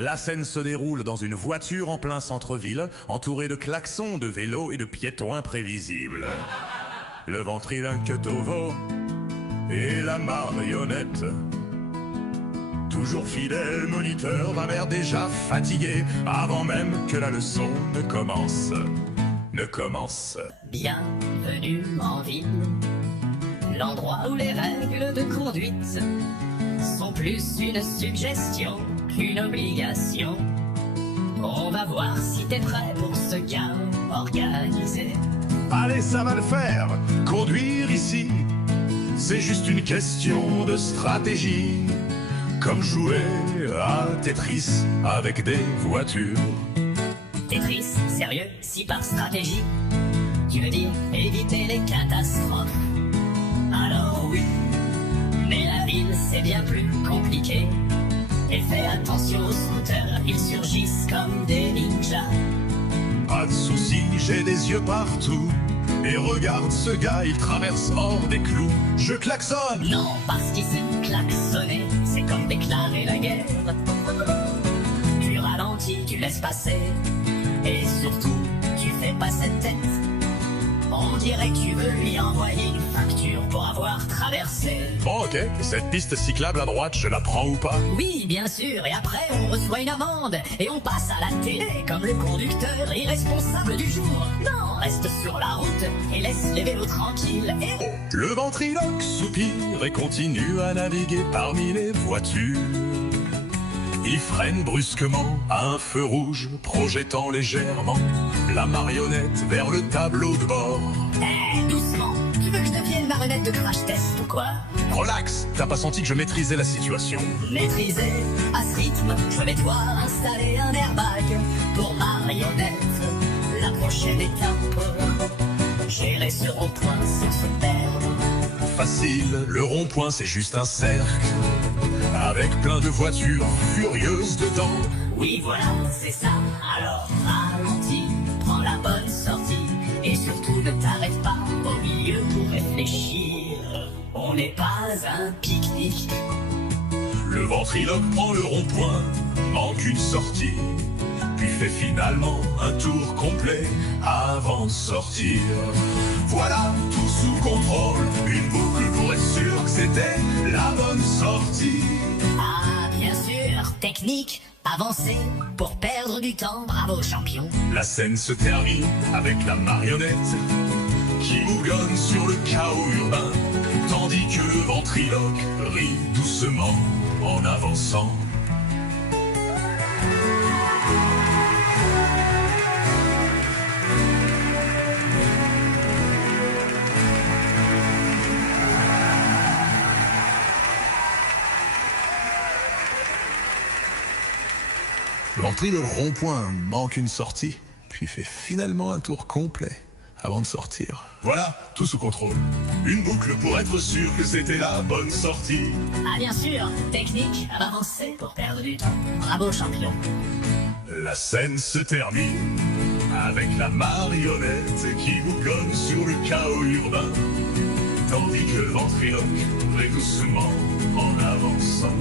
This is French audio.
La scène se déroule dans une voiture en plein centre-ville, entourée de klaxons, de vélos et de piétons imprévisibles. Le ventriloque Tovo et la marionnette, toujours fidèle moniteur d'un air déjà fatigué, avant même que la leçon ne commence. Bienvenue en ville, l'endroit où les règles de conduite sont plus une suggestion qu'une obligation. On va voir si t'es prêt pour ce gain organisé. Allez, ça va le faire. Conduire ici, c'est juste une question de stratégie. Comme jouer à Tetris avec des voitures. Tetris, sérieux, si par stratégie tu veux dire éviter les catastrophes, alors oui, mais la ville c'est bien plus compliqué. Et fais attention aux scooters, ils surgissent comme des ninjas. Pas de soucis, j'ai des yeux partout. Et regarde ce gars, il traverse hors des clous. Je klaxonne. Non, parce qu'ici, klaxonner, c'est comme déclarer la guerre. Tu ralentis, tu laisses passer. Et surtout, tu fais pas cette tête. On dirait que tu veux lui envoyer une facture pour avoir traversé. Bon, ok, cette piste cyclable à droite, je la prends ou pas? Oui, bien sûr, et après on reçoit une amende. Et on passe à la télé comme le conducteur irresponsable du jour. Non, reste sur la route et laisse les vélos tranquilles. Et... Le ventriloque soupire et continue à naviguer parmi les voitures. Il freine brusquement à un feu rouge, projetant légèrement la marionnette vers le tableau de bord. Doucement, tu veux que je devienne marionnette de crash test ou quoi? Relax, t'as pas senti que je maîtrisais la situation? Maîtriser, à ce rythme, je vais devoir installer un airbag pour marionnette. La prochaine étape, gérer ce rond-point sans se perdre. Facile, le rond-point c'est juste un cercle avec plein de voitures furieuses dedans. Oui voilà, c'est ça, alors ralentis, prends la bonne sortie. Et surtout ne t'arrête pas au milieu pour réfléchir. On n'est pas un pique-nique. Le ventriloque prend le rond-point, manque une sortie, puis fait finalement un tour complet avant de sortir. Voilà, tout sous contrôle, une boucle pour être sûr que c'était la bonne sortie. Ah, bien sûr, technique, avancer pour perdre du temps, bravo champion. La scène se termine avec la marionnette qui bougonne sur le chaos urbain, tandis que le ventriloque rit doucement en avançant. L'entrée de rond-point manque une sortie, puis fait finalement un tour complet avant de sortir. Voilà, tout sous contrôle. Une boucle pour être sûr que c'était la bonne sortie. Ah bien sûr, technique, avancer pour perdre du temps, bravo champion. La scène se termine avec la marionnette qui bougonne sur le chaos urbain, tandis que le ventriloque rit doucement en avançant.